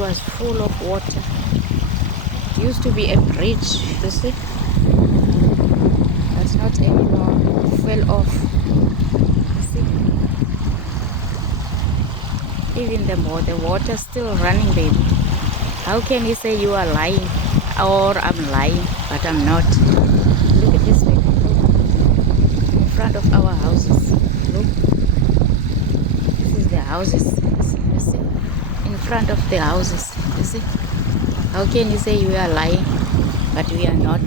was full of water. It used to be a bridge, you see. That's not anymore. It fell off. See? Even the water still running, baby. How can you say you are lying? Or I'm lying, but I'm not. Look at this, baby. Look. In front of our houses. Look. This is the houses. You see? In front of the houses. You see? How can you say we are lying, but we are not?